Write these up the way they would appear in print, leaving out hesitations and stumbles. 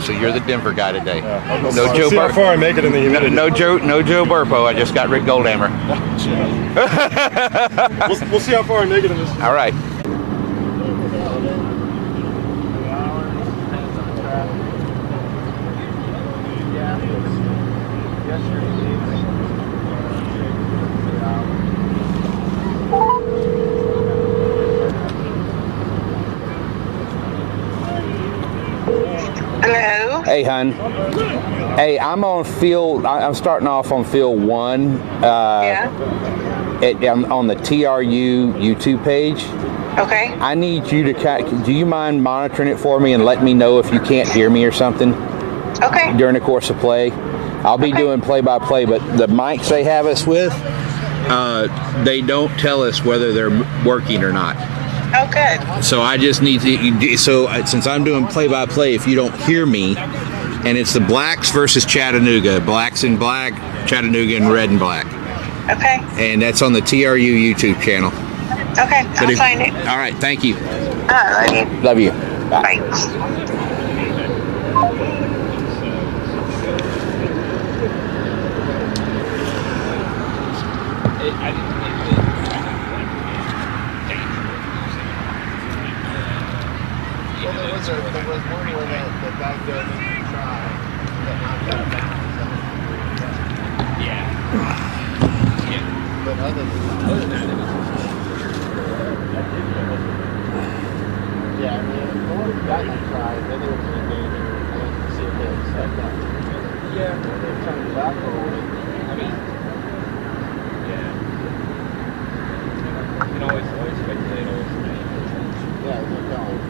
So you're the Denver guy today. No Joe. See how far I make it in the humidity. No Joe Burpo. I just got Rick Goldhammer. We'll see how far I make it in this. All right. Hello. Hey, hon. Hey, I'm on field. I'm starting off on field 1. Yeah. On the TRU YouTube page. Okay. I need you to. Do you mind monitoring it for me and let me know if you can't hear me or something? Okay. During the course of play, I'll be doing play-by-play, but the mics they have us with, they don't tell us whether they're working or not. Oh, good. So I just need to. So since I'm doing play-by-play, if you don't hear me, and it's the Blacks versus Chattanooga, Blacks in black, Chattanooga in red and black. Okay. And that's on the TRU YouTube channel. Okay, I'll find it. All right, thank you. Love you. Love you. Bye. There was one where the guy goes and try that knocked out of bounds. Yeah. But other than that, yeah, I mean, the one guy that tried, then they were doing game and see if they had stepped up. Yeah, they were turning back forward. I mean, yeah. You can always speculate, yeah, they're going.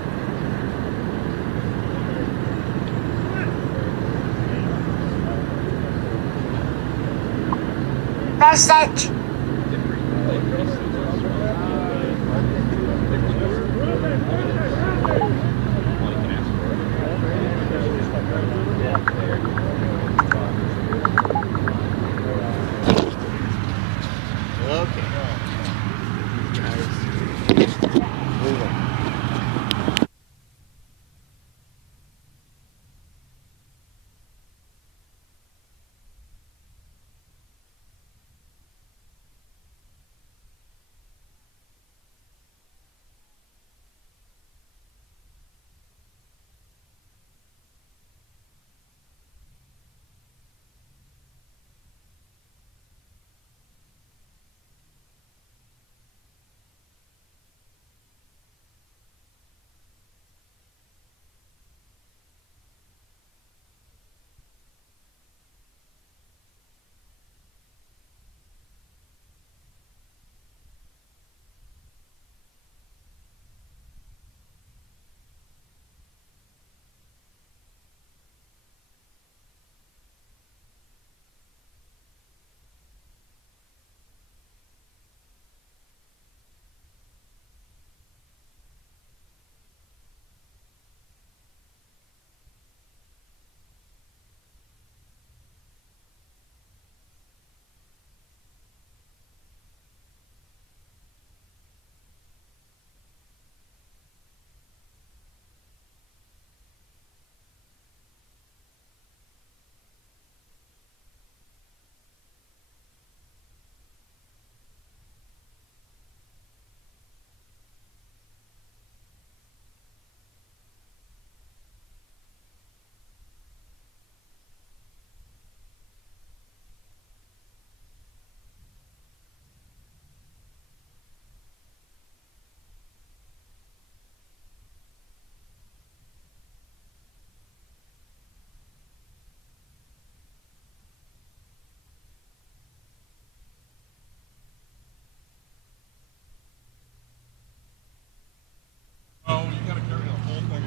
That's that.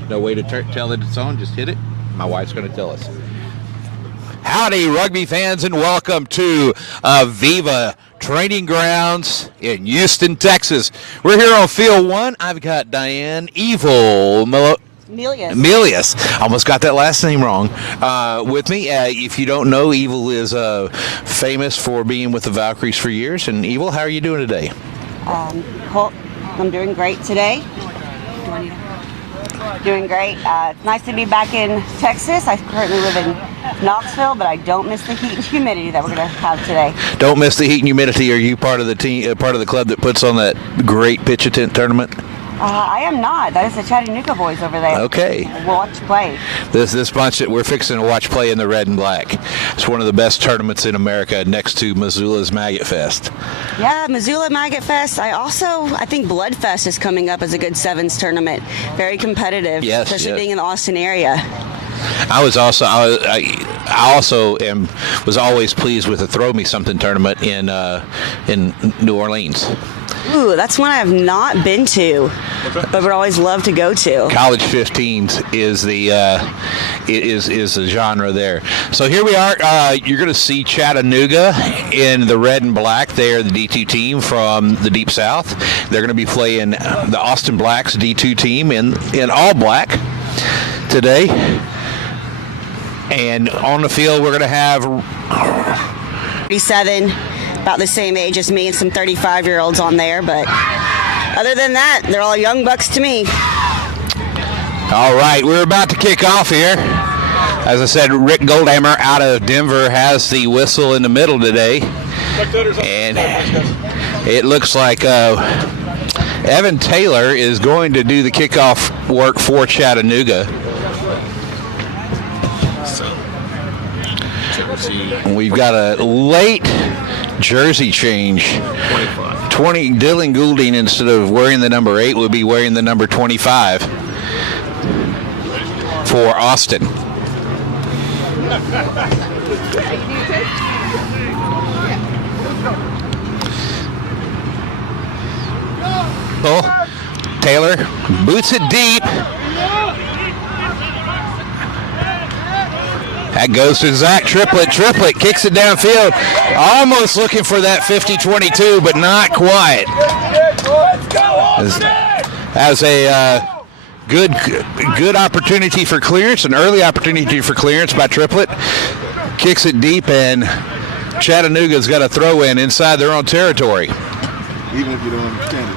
No way to tell that it's on, just hit it. My wife's going to tell us. Howdy, rugby fans, and welcome to Viva Training Grounds in Houston, Texas. We're here on Field 1. I've got Diane Milius. Almost got that last name wrong. With me. If you don't know, Evil is famous for being with the Valkyries for years. And Evil, how are you doing today? Colt, I'm doing great today. Doing great. It's nice to be back in Texas. I currently live in Knoxville, but I don't miss the heat and humidity that we're going to have today. Don't miss the heat and humidity. Are you part of the team, part of the club that puts on that great pitch a tent tournament? I am not. That is the Chattanooga boys over there. Okay. We'll watch play. This bunch that we're fixing to watch play in the red and black. It's one of the best tournaments in America, next to Missoula's Maggot Fest. Yeah, Missoula Maggot Fest. I think Blood Fest is coming up as a good sevens tournament. Very competitive, yes, especially being in the Austin area. I was also was always pleased with the Throw Me Something tournament in New Orleans. Ooh, that's one I have not been to, but would always love to go to. College 15s is the genre there. So here we are. You're going to see Chattanooga in the red and black. They are the D2 team from the Deep South. They're going to be playing the Austin Blacks D2 team in all black today. And on the field, we're going to have 37, about the same age as me, and some 35-year-olds on there. But other than that, they're all young bucks to me. All right, we're about to kick off here. As I said, Rick Goldhammer out of Denver has the whistle in the middle today. And it looks like Evan Taylor is going to do the kickoff work for Chattanooga. We've got a late jersey change. 20. Dylan Goulding, instead of wearing the number 8, would be wearing the number 25 for Austin. Oh, Taylor boots it deep. That goes to Zach Triplett. Triplett kicks it downfield. Almost looking for that 50-22, but not quite. As a good opportunity for clearance, an early opportunity for clearance by Triplett. Kicks it deep, and Chattanooga's got a throw in inside their own territory. Even if you don't understand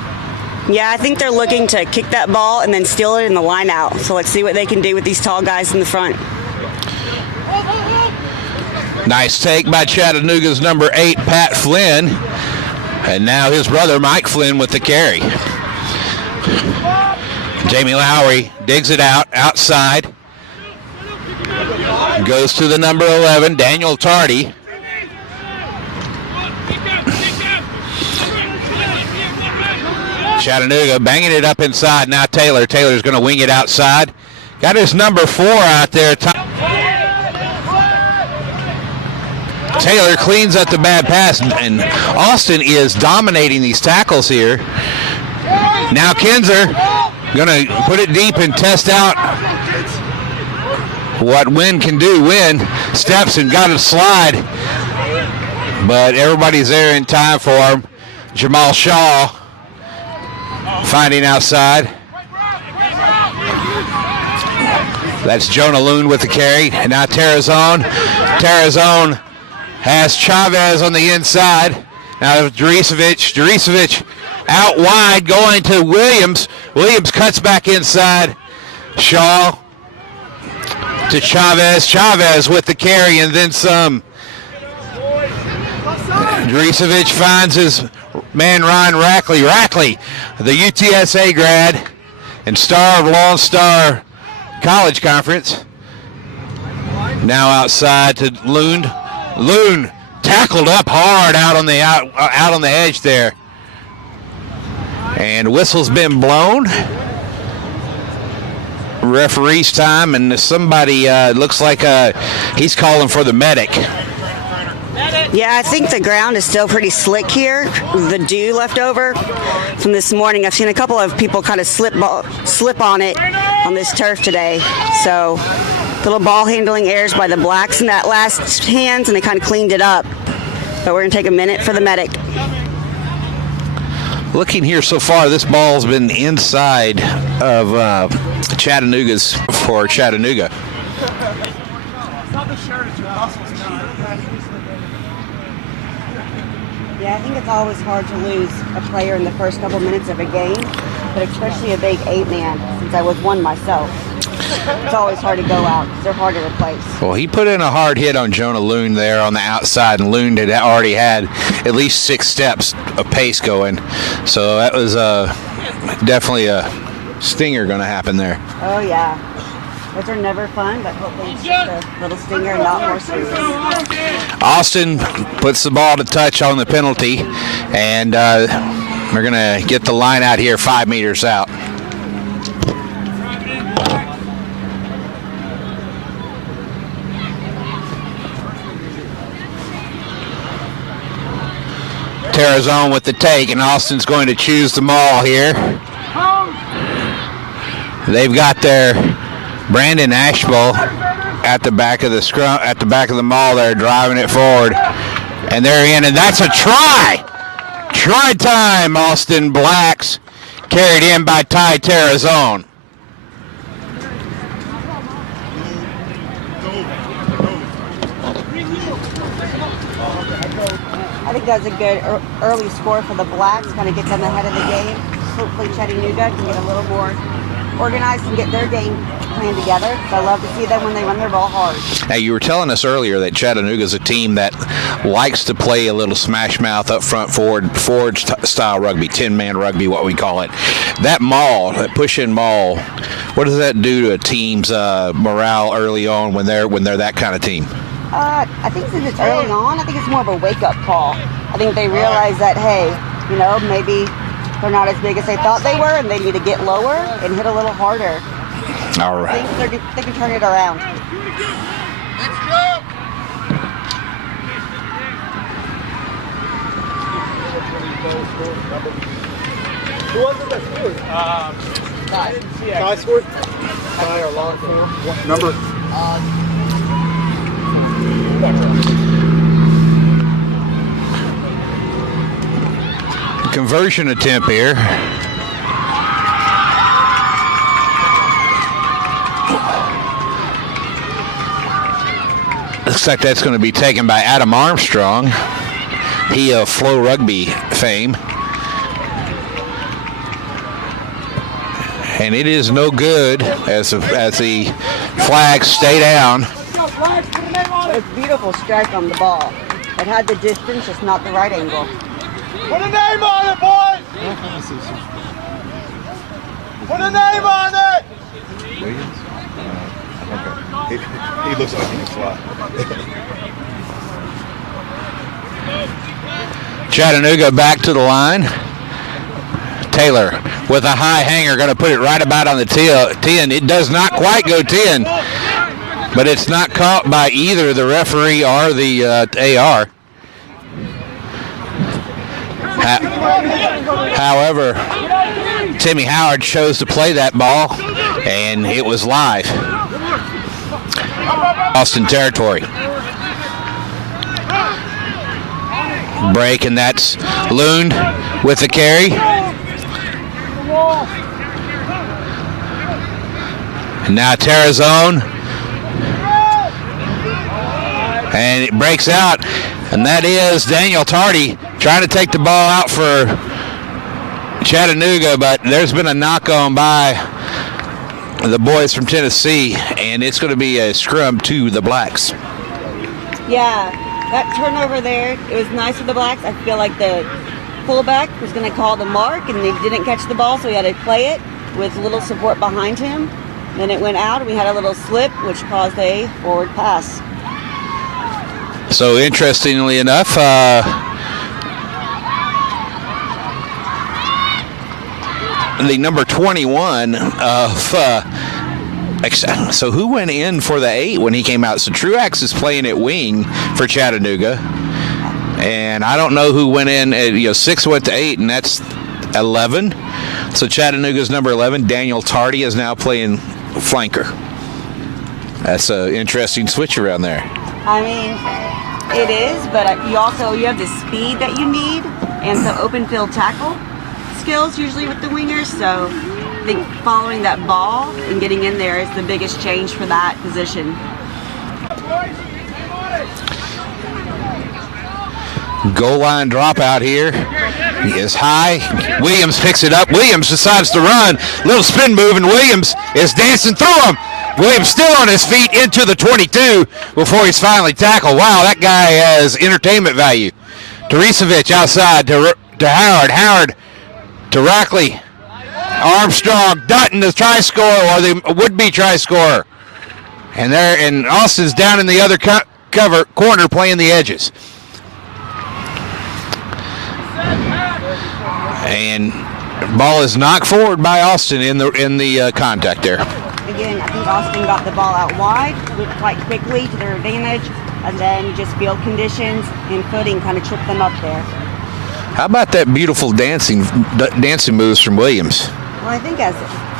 it. Yeah, I think they're looking to kick that ball and then steal it in the line out. So let's see what they can do with these tall guys in the front. Nice take by Chattanooga's number 8, Pat Flynn. And now his brother, Mike Flynn, with the carry. Jamie Lowry digs it outside. Goes to the number 11, Daniel Tardy. Chattanooga banging it up inside. Now Taylor. Taylor's going to wing it outside. Got his number 4 out there. Taylor cleans up the bad pass, and Austin is dominating these tackles here. Now Kinzer going to put it deep and test out what Wynn can do. Wynn steps and got a slide, but everybody's there in time for him. Jamal Shaw finding outside. That's Jonah Loon with the carry, and now Terrazone. Terrazone has Chavez on the inside. Now Juricevic out wide going to Williams. Williams cuts back inside. Shaw to Chavez. Chavez with the carry and then some. Juricevic finds his man Ryan Rackley. Rackley, the UTSA grad and star of Lone Star College Conference. Now outside to Loon. Loon tackled up hard out on the edge there, and whistle's been blown. Referee's time, and somebody looks like he's calling for the medic. Yeah, I think the ground is still pretty slick here. The dew left over from this morning. I've seen a couple of people kind of slip on it on this turf today. So little ball handling errors by the Blacks in that last hands, and they kind of cleaned it up. But we're going to take a minute for the medic. Looking here so far, this ball's been inside of Chattanooga's for Chattanooga. Yeah, I think it's always hard to lose a player in the first couple minutes of a game. but especially a big 8-man, since I was one myself. It's always hard to go out because they're hard to replace. Well, he put in a hard hit on Jonah Loon there on the outside, and Loon had already had at least 6 steps of pace going. So that was definitely a stinger going to happen there. Oh, yeah. Those are never fun, but hopefully it's just a little stinger and not more serious. Austin puts the ball to touch on the penalty, and we're going to get the line out here 5 meters out. Terrazone with the take, and Austin's going to choose the maul here. They've got their Brandon Ashball at the back of the scrum, at the back of the maul there, driving it forward, and they're in, and that's a try. Try time, Austin Blacks, carried in by Ty Terrazone. I think that's a good early score for the Blacks, kind of get them ahead of the game. Hopefully Chattanooga can get a little more organized and get their game plan together. So I love to see them when they run their ball hard. Now, you were telling us earlier that Chattanooga's a team that likes to play a little smash mouth up front, forward style rugby, 10-man rugby, what we call it. That maul, that push-in maul, what does that do to a team's morale early on when they're that kind of team? I think since it's early on, I think it's more of a wake-up call. I think they realize that, hey, you know, maybe they're not as big as they thought they were, and they need to get lower and hit a little harder. All right. I think they can turn it around. Let's go! Who was it that scored? Ty scored? Ty or long form? What number? Conversion attempt here. Looks like that's going to be taken by Adam Armstrong. He of Flow Rugby fame. And it is no good as the flags stay down. It's a beautiful strike on the ball. It had the distance, just not the right angle. Put a name on it, boys! Put a name on it! Williams? Okay. He looks like he can fly. Chattanooga back to the line. Taylor with a high hanger, going to put it right about on the 10. It does not quite go 10, but it's not caught by either the referee or the AR. However, Timmy Howard chose to play that ball, and it was live. Austin territory. Break, and that's Loon with the carry. And now Terrazone. And it breaks out, and that is Daniel Tardy trying to take the ball out for Chattanooga, but there's been a knock on by the boys from Tennessee, and it's going to be a scrum to the Blacks. Yeah, that turnover there, it was nice for the Blacks. I feel like the fullback was going to call the mark, and they didn't catch the ball, so he had to play it with little support behind him. Then it went out, and we had a little slip, which caused a forward pass. So interestingly enough, the number 21 of so who went in for the 8 when he came out? So Truax is playing at wing for Chattanooga, and I don't know who went in. 6 went to 8, and that's 11. So Chattanooga's number 11, Daniel Tardy, is now playing flanker. That's an interesting switch around there. I mean, it is, but you have the speed that you need and the open field tackle skills usually with the wingers, so I think following that ball and getting in there is the biggest change for that position. Goal line dropout here He is high. Williams picks it up. Williams decides to run. Little spin move, and Williams is dancing through him. Williams still on his feet into the 22 before he's finally tackled. Wow, that guy has entertainment value. Teresovic outside to Howard. Howard to Rackley. Armstrong, Dutton, the try scorer, or the would-be try scorer. And Austin's down in the other corner playing the edges. And ball is knocked forward by Austin in the contact there. Again, I think Austin got the ball out wide quite quickly to their advantage, and then just field conditions and footing kind of tripped them up there. How about that beautiful dancing moves from Williams? Well, I think as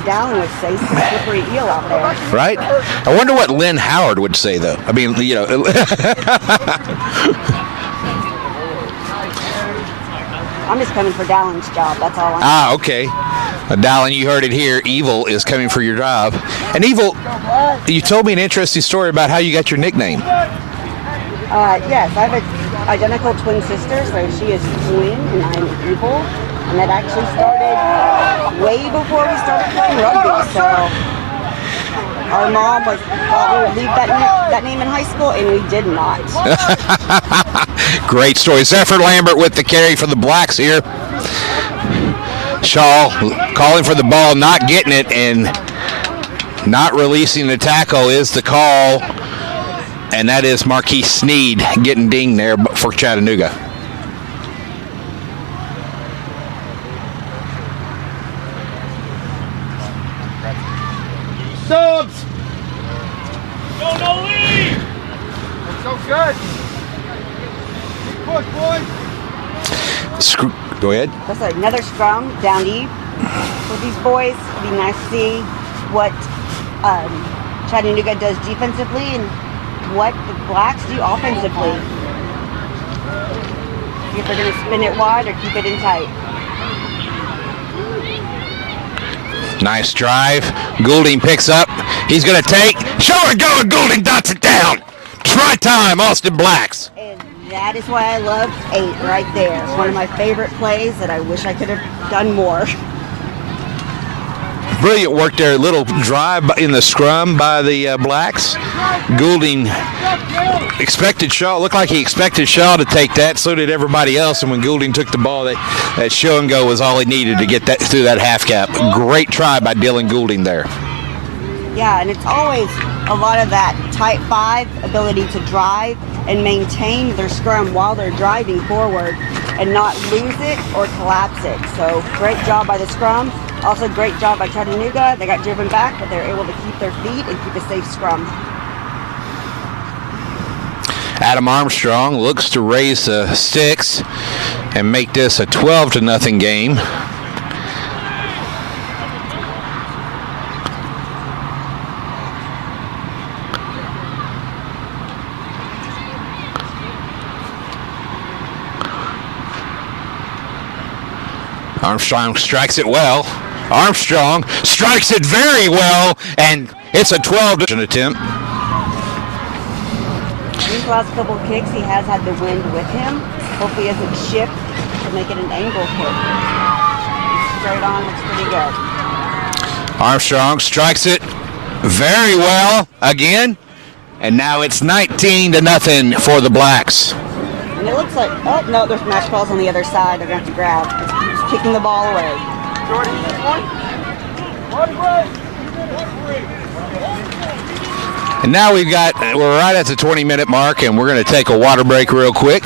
Dallin would say, some slippery eel out there. Right? I wonder what Lynn Howard would say, though. I mean, you know. I'm just coming for Dallin's job. That's all I'm Okay. Dallin, you heard it here. Evil is coming for your job. And Evil, you told me an interesting story about how you got your nickname. Yes, I have an identical twin sister, so she is twin and I'm Evil. And that actually started way before we started playing rugby. So our mom thought we would leave that name in high school, and we did not. Great story. Zephyr Lambert with the carry for the Blacks here. Shaw calling for the ball, not getting it, and not releasing the tackle is the call. And that is Marquise Sneed getting dinged there for Chattanooga. Subs! No lead! That's so good. Push, boys. Go ahead. That's another scrum down deep with these boys. It'd be nice to see what Chattanooga does defensively and what the Blacks do offensively. See if they're going to spin it wide or keep it in tight. Nice drive. Goulding picks up. He's going to take. Show it go, and Goulding dots it down. Try time, Austin Blacks. And that is why I love 8 right there. It's one of my favorite plays that I wish I could have done more. Brilliant work there. Little drive in the scrum by the Blacks. Goulding expected Shaw. Looked like he expected Shaw to take that. So did everybody else. And when Goulding took the ball, that show and go was all he needed to get that through that half cap. Great try by Dylan Goulding there. Yeah, and it's always a lot of that type 5 ability to drive and maintain their scrum while they're driving forward and not lose it or collapse it. So great job by the scrum. Also great job by Chattanooga. They got driven back, but they're able to keep their feet and keep a safe scrum. Adam Armstrong looks to raise the sticks and make this a 12-0 game. Armstrong strikes it well. Armstrong strikes it very well, and it's a 12-0 attempt. These last couple of kicks, he has had the wind with him. Hopefully he doesn't shift to make it an angle kick. Straight on, looks pretty good. Armstrong strikes it very well again, and now it's 19-0 for the Blacks. And it looks like, oh no, there's match balls on the other side. They're going to have to grab. He's kicking the ball away. And now we're right at the 20-minute mark, and we're going to take a water break real quick.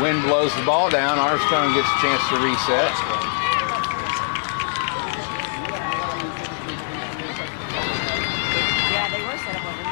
Wind blows the ball down. Armstrong gets a chance to reset. Yeah, they were set up over here.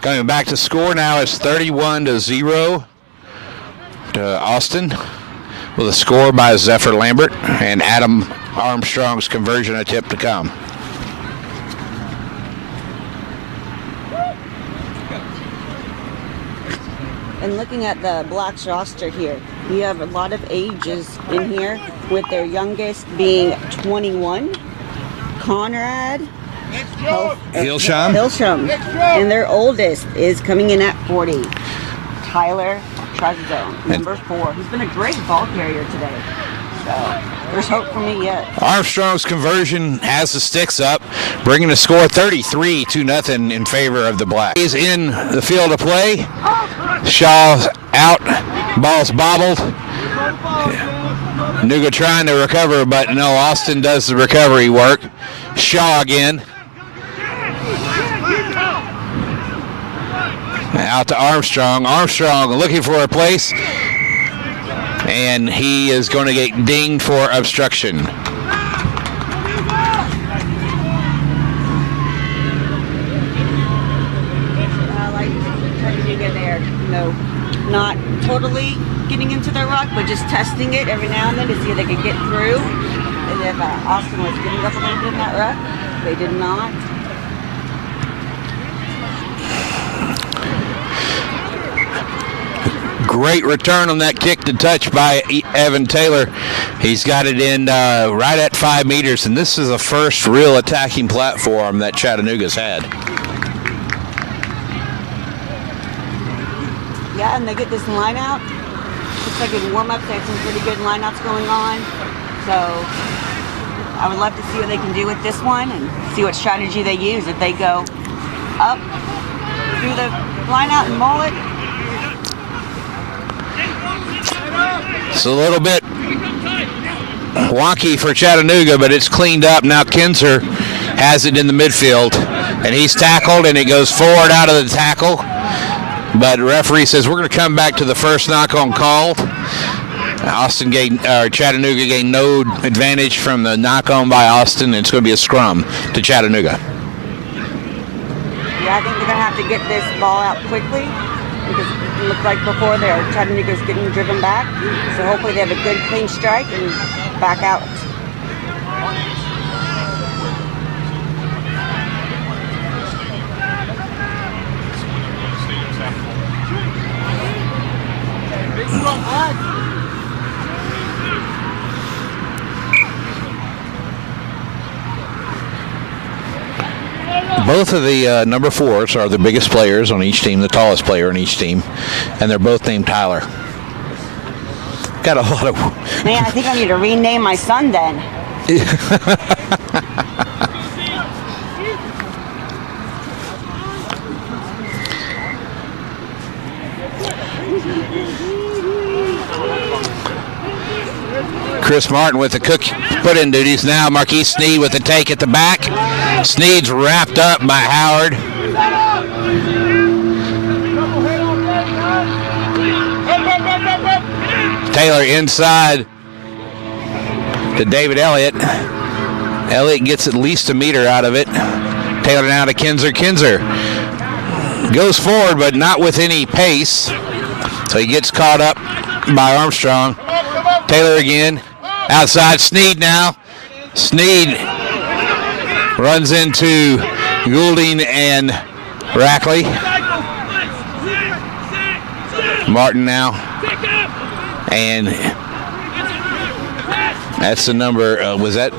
Coming back to score now is 31-0 to Austin, with a score by Zephyr Lambert and Adam Armstrong's conversion attempt to come. And looking at the Blacks roster here, you have a lot of ages in here, with their youngest being 21, Conrad Hilsham, and their oldest is coming in at 40, Tyler Trezzo, number 4. He's been a great ball carrier today, so there's hope for me yet. Armstrong's conversion has the sticks up, bringing the score 33-0 in favor of the Blacks. He's in the field of play. Shaw's out, ball's bobbled. Nuga trying to recover, but no, Austin does the recovery work. Shaw again. Out to Armstrong. Armstrong looking for a place, and he is going to get dinged for obstruction. Like Chattanooga there, not totally getting into their ruck, but just testing it every now and then to see if they could get through. And if Austin was getting up a little bit in that ruck, they did not. Great return on that kick to touch by Evan Taylor. He's got it in right at 5 meters, and this is the first real attacking platform that Chattanooga's had. Yeah, and they get this line out. Looks like in warm-ups they have some pretty good lineouts going on. So I would love to see what they can do with this one and see what strategy they use. If they go up through the lineout and maul it. It's a little bit wonky for Chattanooga, but it's cleaned up. Now Kinzer has it in the midfield, and he's tackled, and it goes forward out of the tackle. But the referee says we're going to come back to the first knock-on call. Chattanooga gained no advantage from the knock-on by Austin. It's going to be a scrum to Chattanooga. Yeah, I think they're going to have to get this ball out quickly, because it looked like before there Chattanooga's getting driven back. So hopefully they have a good clean strike and back out. Both of the number 4s are the biggest players on each team, the tallest player on each team, and they're both named Tyler. Got a lot of... Man, I think I need to rename my son then. Chris Martin with the put-in duties. Now Marquise Sneed with the take at the back. Sneed's wrapped up by Howard. Taylor inside to David Elliott. Elliott gets at least a meter out of it. Taylor now to Kinzer. Kinzer goes forward, but not with any pace. So he gets caught up by Armstrong. Taylor again. Outside Sneed now. Sneed runs into Goulding and Rackley. Martin now. And that's the number. Was that?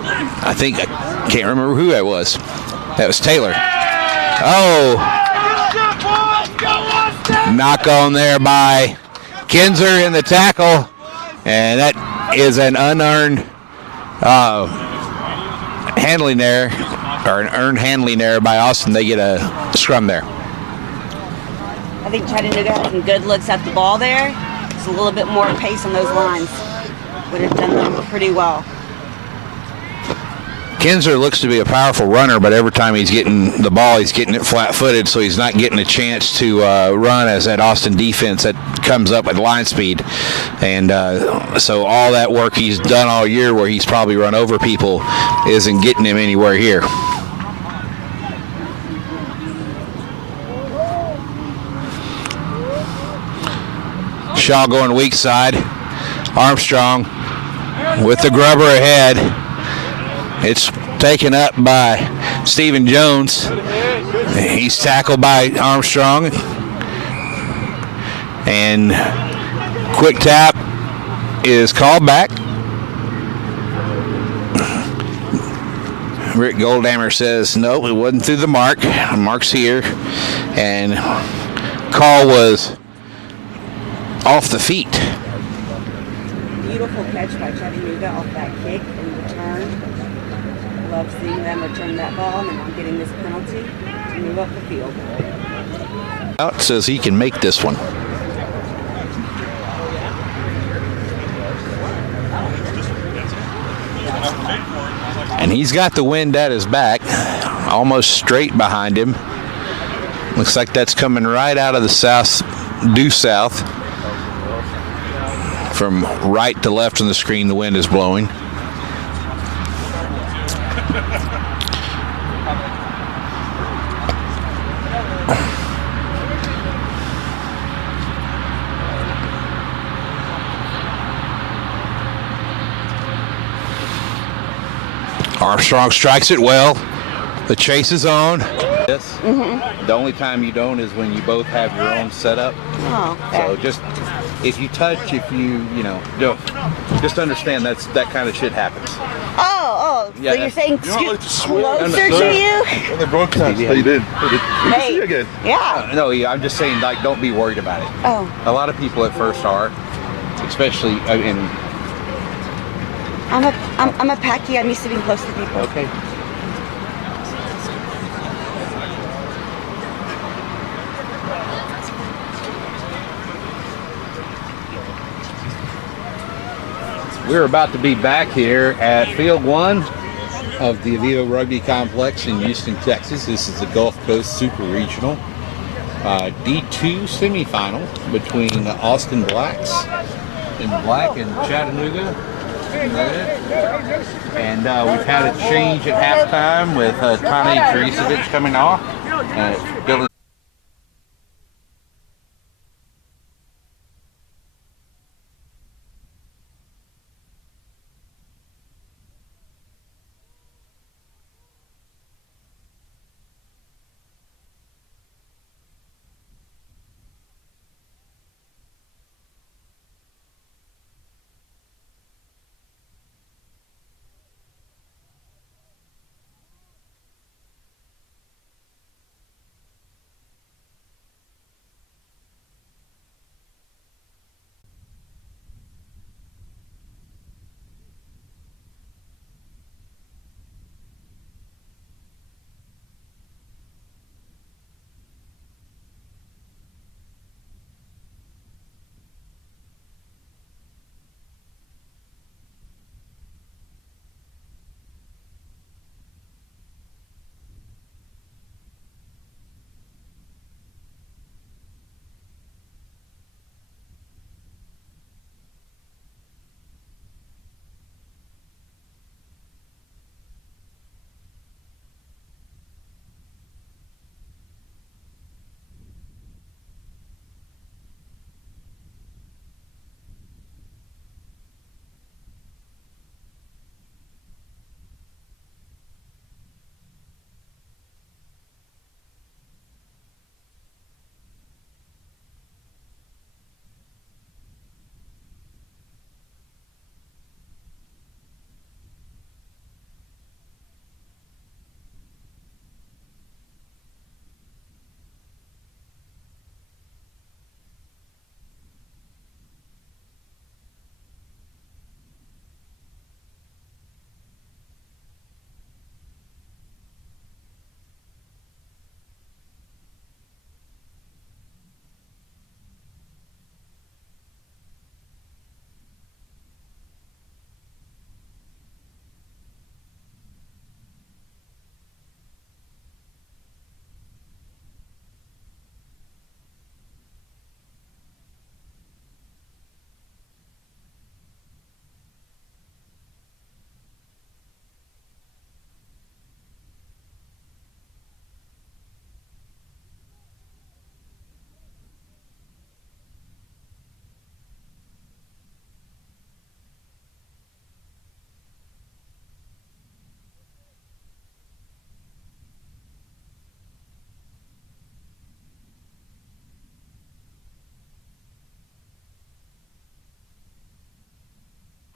I think I can't remember who that was. That was Taylor. Oh. Knock on there by Kinzer in the tackle. And that is an unearned handling there, or an earned handling there by Austin. They get a scrum there. I think Chattanooga had some good looks at the ball there. Just a little bit more pace on those lines would have done them pretty well. Kinzer looks to be a powerful runner, but every time he's getting the ball, he's getting it flat-footed, so he's not getting a chance to run as that Austin defense that comes up at line speed. And so all that work he's done all year where he's probably run over people isn't getting him anywhere here. Shaw going weak side. Armstrong with the grubber ahead. It's taken up by Stephen Jones. He's tackled by Armstrong. And quick tap is called back. Rick Goldhammer says, no, it wasn't through the mark. The mark's here. And call was off the feet. Beautiful catch by Chattanooga off that kick in return. Love seeing them return that ball and then getting this penalty to move up the field. Out says he can make this one. And he's got the wind at his back, almost straight behind him. Looks like that's coming right out of the south, due south. From right to left on the screen, the wind is blowing. Armstrong strikes it well. The chase is on. Yes. Mm-hmm. The only time you don't is when you both have your own setup. Oh, so just if you touch, if you don't, just understand that kind of shit happens. Oh, Yeah, so you're saying scoot closer to you? On the broadcast, how you did? Hey, again. yeah. No, I'm just saying, like, don't be worried about it. Oh. A lot of people at first are, especially in. I'm a packy. I'm used to being close to people. Okay. We're about to be back here at Field 1 of the Aviva Rugby Complex in Houston, Texas. This is the Gulf Coast Super Regional D2 semifinal between Austin Blacks in black and Chattanooga in red. And we've had a change at halftime with Tani Teresovic coming off. Billy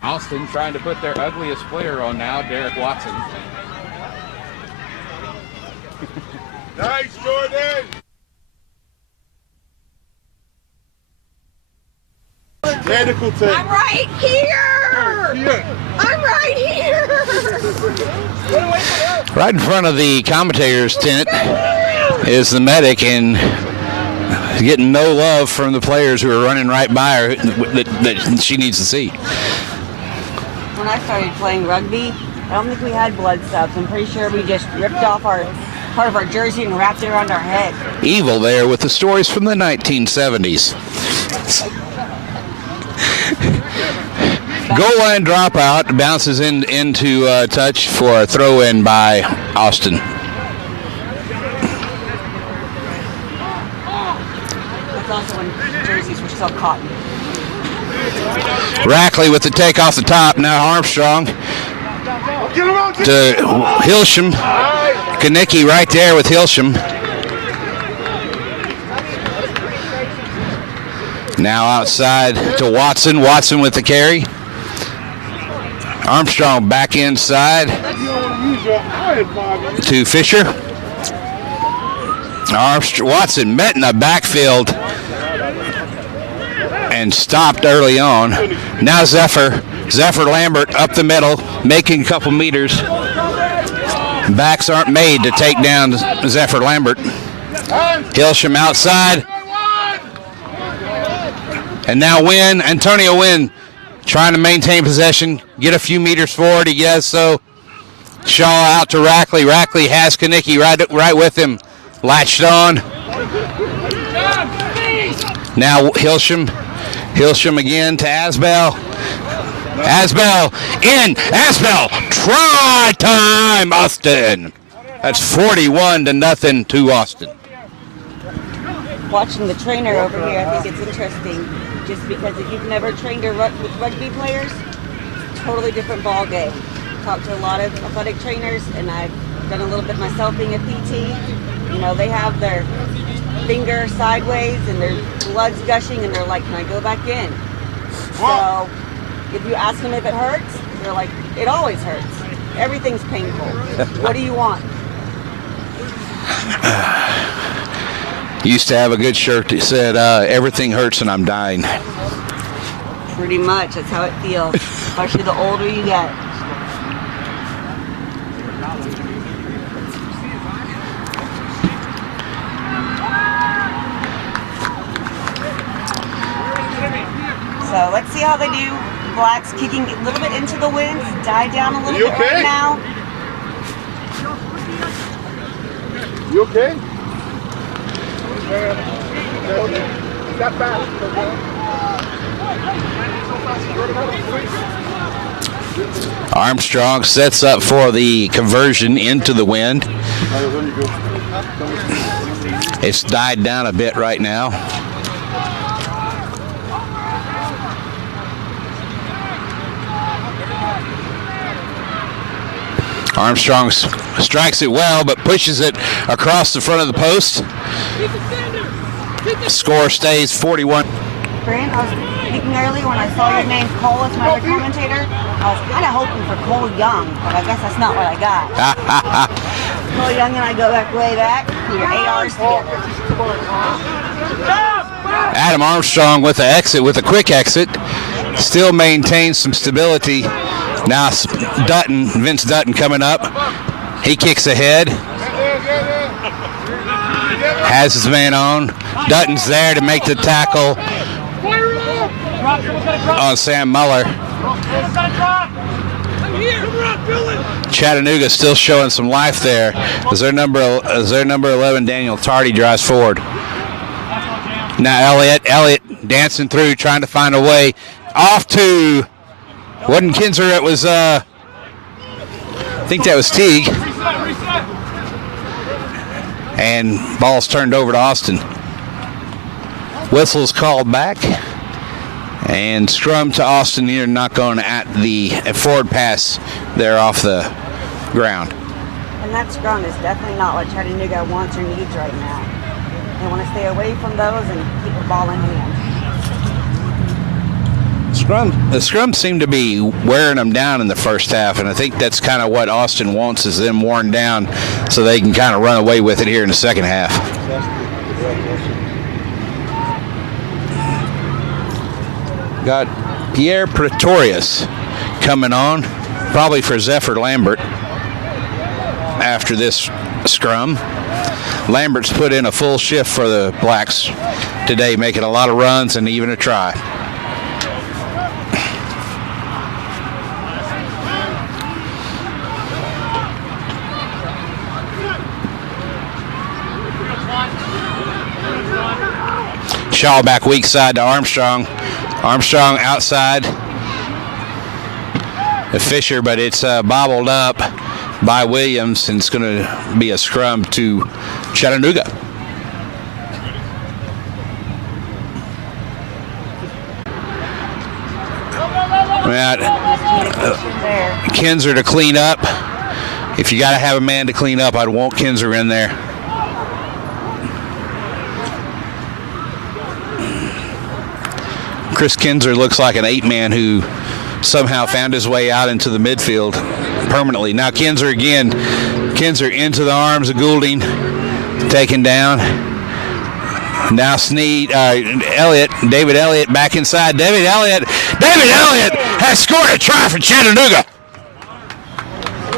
Austin trying to put their ugliest player on now, Derek Watson. Nice, Jordan! Medical team. I'm right here! I'm right here! Right in front of the commentator's tent is the medic, and getting no love from the players who are running right by her that she needs to see. When I started playing rugby, I don't think we had blood subs. I'm pretty sure we just ripped off part of our jersey and wrapped it around our head. Evil there with the stories from the 1970s. Goal line dropout, bounces into touch for a throw in by Austin. That's also when jerseys were still cotton. Rackley with the take off the top. Now Armstrong to Hilsham. Kanicki right there with Hilsham. Now outside to Watson. Watson with the carry. Armstrong back inside to Fisher. Watson met in the backfield and stopped early on. Now Zephyr Lambert up the middle, making a couple meters. Backs aren't made to take down Zephyr Lambert. Hilsham outside. And now Antonio Wynn trying to maintain possession, get a few meters forward. He does so. Shaw out to Rackley. Rackley has Kanicki right with him. Latched on. Now Hilsham again to Asbell. Asbell in. Asbell. Try time, Austin. That's 41-0 to Austin. Watching the trainer over here, I think it's interesting. Just because if you've never trained with rugby players, totally different ball game. Talked to a lot of athletic trainers, and I've done a little bit myself being a PT. You know, they have their finger sideways and their blood's gushing, and they're like, "Can I go back in?" So if you ask them if it hurts, they're like, "It always hurts. Everything's painful. What do you want?" Used to have a good shirt that said, everything hurts and I'm dying. Pretty much, that's how it feels, especially the older you get. So let's see how they do. Blacks kicking a little bit into the wind, died down a little bit right now. You okay? Armstrong sets up for the conversion into the wind. It's died down a bit right now. Armstrong strikes it well, but pushes it across the front of the post. Score stays 41. Brent, I was thinking earlier when I saw your name, Cole, as my other commentator, I was kind of hoping for Cole Young, but I guess that's not what I got. Cole Young and I go way back. We were ARs together. Adam Armstrong with a quick exit, still maintains some stability. Now Vince Dutton coming up. He kicks ahead. Has his man on. Dutton's there to make the tackle on Sam Muller. Chattanooga still showing some life there as their number 11 Daniel Tardy drives forward. Now Elliott dancing through, trying to find a way off to. Wasn't Kinzer, it was, I think that was Teague. And ball's turned over to Austin. Whistle's called back. And scrum to Austin here, not going at the forward pass there off the ground. And that scrum is definitely not what Chattanooga wants or needs right now. They want to stay away from those and keep the ball in hand. The scrum seemed to be wearing them down in the first half, and I think that's kind of what Austin wants, is them worn down so they can kind of run away with it here in the second half. Got Pierre Pretorius coming on, probably for Zephyr Lambert after this scrum. Lambert's put in a full shift for the Blacks today, making a lot of runs and even a try. Shaw back weak side to Armstrong. Armstrong outside to Fisher, but it's bobbled up by Williams, and it's going to be a scrum to Chattanooga. Kinzer to clean up. If you got to have a man to clean up, I'd want Kinzer in there. Chris Kinzer looks like an 8-man who somehow found his way out into the midfield permanently. Now Kinzer again. Kinzer into the arms of Goulding, taken down. Now Sneed, Elliott, David Elliott back inside. David Elliott has scored a try for Chattanooga.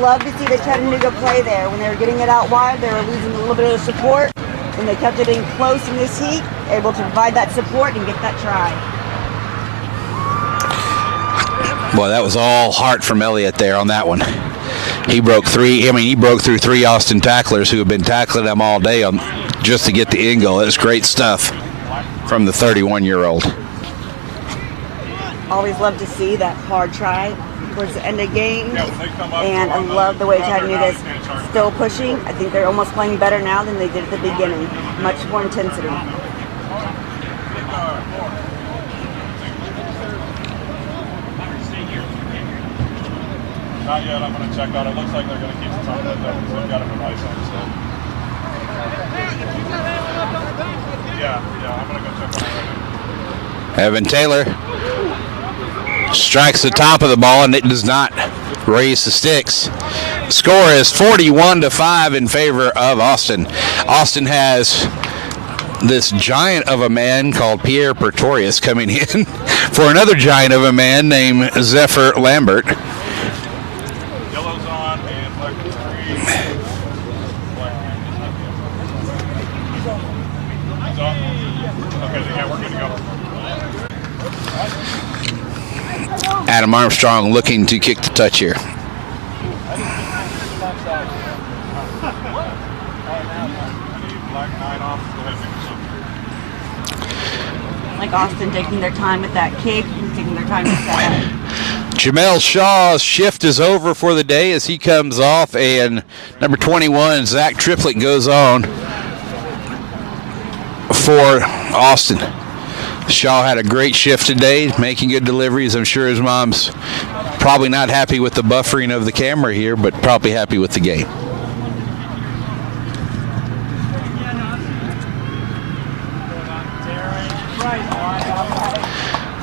Love to see the Chattanooga play there. When they were getting it out wide, they were losing a little bit of support. When they kept it in close in this heat, able to provide that support and get that try. Boy, that was all heart from Elliott there on that one. He broke through 3 Austin tacklers who have been tackling them all day just to get the end goal. That's great stuff from the 31-year-old. Always love to see that hard try towards the end of the game. And I love the way Chattanooga's still pushing. I think they're almost playing better now than they did at the beginning. Much more intensity. Not yet. I'm going to check out. It looks like they're going to keep the time though, because they've got it from ice on the set. Yeah, I'm going to go check on it. Evan Taylor strikes the top of the ball, and it does not raise the sticks. Score is 41-5 in favor of Austin. Austin has this giant of a man called Pierre Pretorius coming in for another giant of a man named Zephyr Lambert. Adam Armstrong looking to kick the touch here. Like Austin taking their time at that kick, taking their time to set up. Jamel Shaw's shift is over for the day as he comes off, and number 21, Zach Triplett, goes on for Austin. Shaw had a great shift today, making good deliveries. I'm sure his mom's probably not happy with the buffering of the camera here, but probably happy with the game.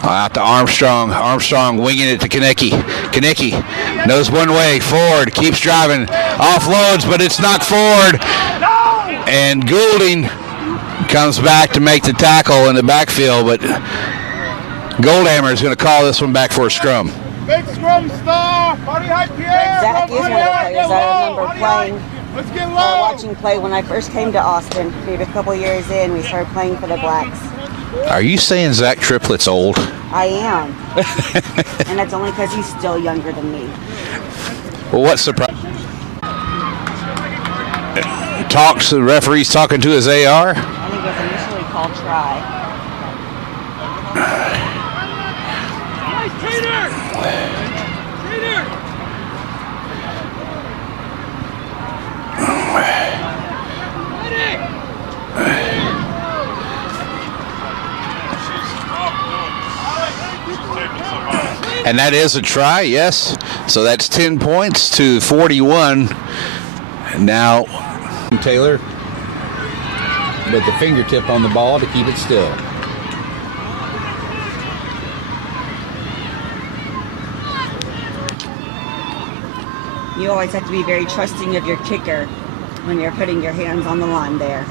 Out to Armstrong. Armstrong winging it to Konecki. Konecki knows one way, forward, keeps driving, offloads, but it's knocked forward. And Goulding comes back to make the tackle in the backfield, but Goldhammer is going to call this one back for a scrum. Big scrum star! Party high, Pierre! Zach is one of the players I remember playing. Let's get low! Watching play when I first came to Austin. Maybe a couple years in, we started playing for the Blacks. Are you saying Zach Triplett's old? I am. And that's only because he's still younger than me. Well, what surprise? The referee's talking to his AR. I think it was initially called try. And that is a try, yes. So that's 10 points to 41. Now Taylor with the fingertip on the ball to keep it still. You always have to be very trusting of your kicker when you're putting your hands on the line there.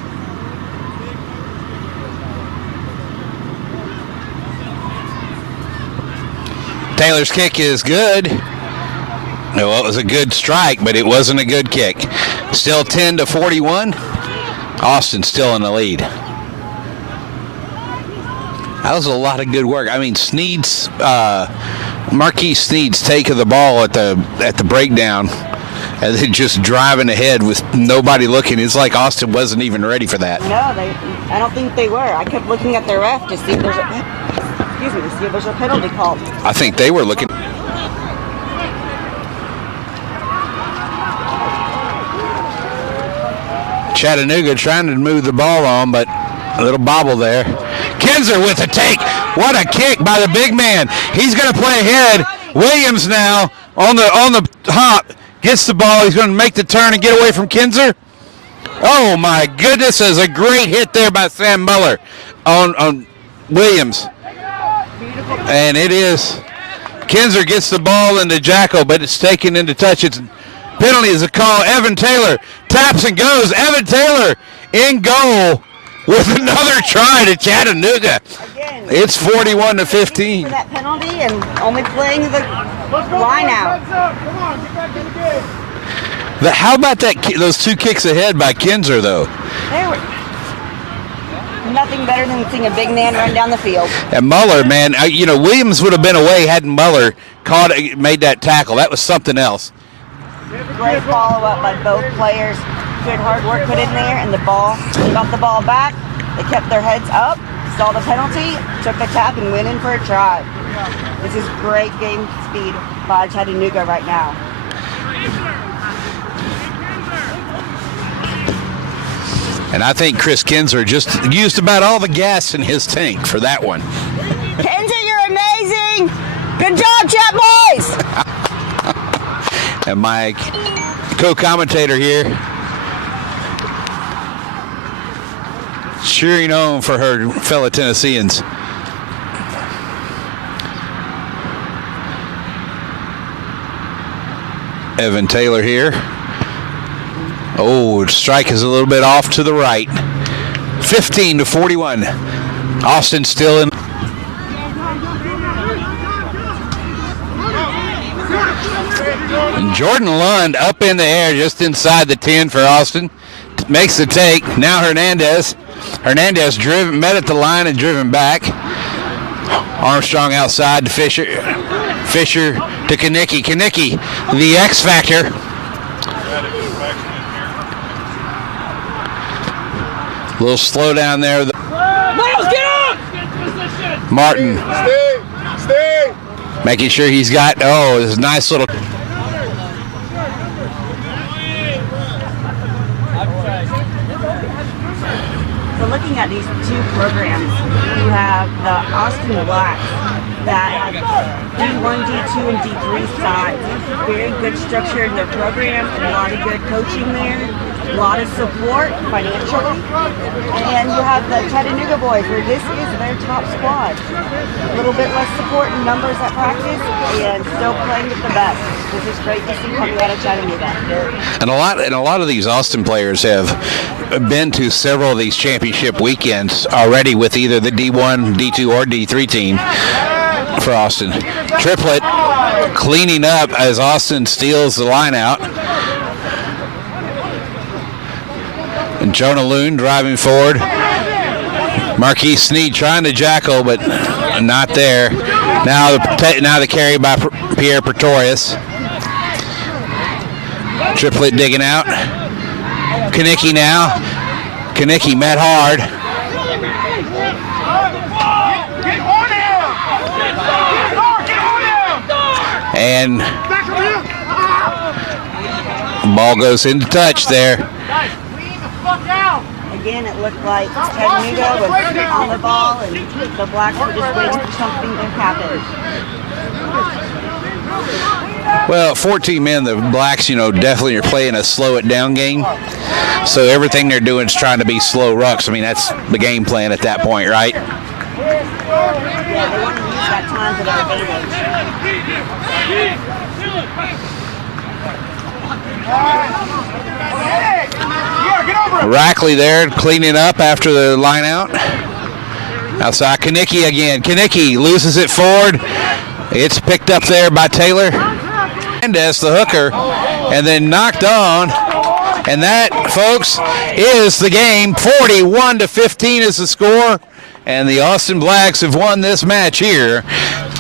Taylor's kick is good. Well, it was a good strike, but it wasn't a good kick. Still 10-41. Austin still in the lead. That was a lot of good work. I mean, Sneed's, Marquise Sneed's take of the ball at the breakdown, and then just driving ahead with nobody looking. It's like Austin wasn't even ready for that. No, I don't think they were. I kept looking at the ref to see if there's a penalty called. I think they were looking. Chattanooga trying to move the ball on, but a little bobble there. Kinzer with a take. What a kick by the big man. He's going to play ahead. Williams now on the hop. Gets the ball. He's going to make the turn and get away from Kinzer. Oh, my goodness. There's a great hit there by Sam Muller on Williams. And it is. Kinzer gets the ball into Jacko, but it's taken into touch. It's penalty is a call. Evan Taylor taps and goes. Evan Taylor in goal with another try to Chattanooga. Again, it's 41-15. For that penalty and only playing the line out. How about those two kicks ahead by Kinzer, though? They were nothing better than seeing a big man run down the field. And Muller, man, Williams would have been away hadn't Muller made that tackle. That was something else. Great follow-up by both players. Good hard work put in there, and they got the ball back. They kept their heads up, saw the penalty, took the tap, and went in for a try. This is great game speed by Chattanooga right now. And I think Chris Kinzer just used about all the gas in his tank for that one. Kinzer, you're amazing! Good job, Chat Boys! And my co-commentator here, cheering on for her fellow Tennesseans. Evan Taylor here. Oh, strike is a little bit off to the right. 15-41. Austin still in. And Jordan Lund up in the air just inside the 10 for Austin. Makes the take. Now Hernandez met at the line and driven back. Armstrong outside to Fisher. Fisher to Kanicki. Kanicki, the X factor. A little slow down there. Miles, get up! Martin. Stay! Making sure he's got, this nice little. So looking at these two programs, you have the Austin Blacks that have D1, D2, and D3 sides. Very good structure in their program, and a lot of good coaching there, a lot of support financially. And you have the Chattanooga boys, where this is their top squad. A little bit less support in numbers at practice, and still playing with the best. This is great to see coming out of Chattanooga. And a lot of these Austin players have been to several of these championship weekends already with either the D1, D2, or D3 team for Austin. Triplet cleaning up as Austin steals the line out. And Jonah Loon driving forward. Marquise Sneed trying to jackal, but not there. Now the carry by Pierre Pretorius. Triplet digging out. Kanicki now. Kanicki met hard. And ball goes into touch there. Again, it looked like Chattanooga was on the ball, and the Blacks were just waiting for something to happen. Well, 14 men, the Blacks, definitely are playing a slow it down game. So everything they're doing is trying to be slow rucks. I mean, that's the game plan at that point, right? Yeah, they want to use that time to their advantage. Rackley there cleaning up after the line out. Outside Kanicki again. Kanicki loses it forward. It's picked up there by Taylor. And as the hooker, and then knocked on. And that, folks, is the game. 41-15 is the score. And the Austin Blacks have won this match here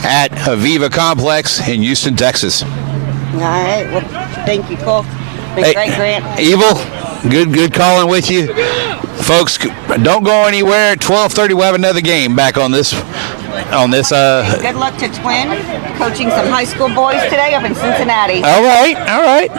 at Aviva Complex in Houston, Texas. All right. Well, thank you, Cole. Been great, Grant. Evil, good calling with you. Folks, don't go anywhere. At 12:30, we'll have another game back on this. Good luck to Twin, coaching some high school boys today up in Cincinnati. All right.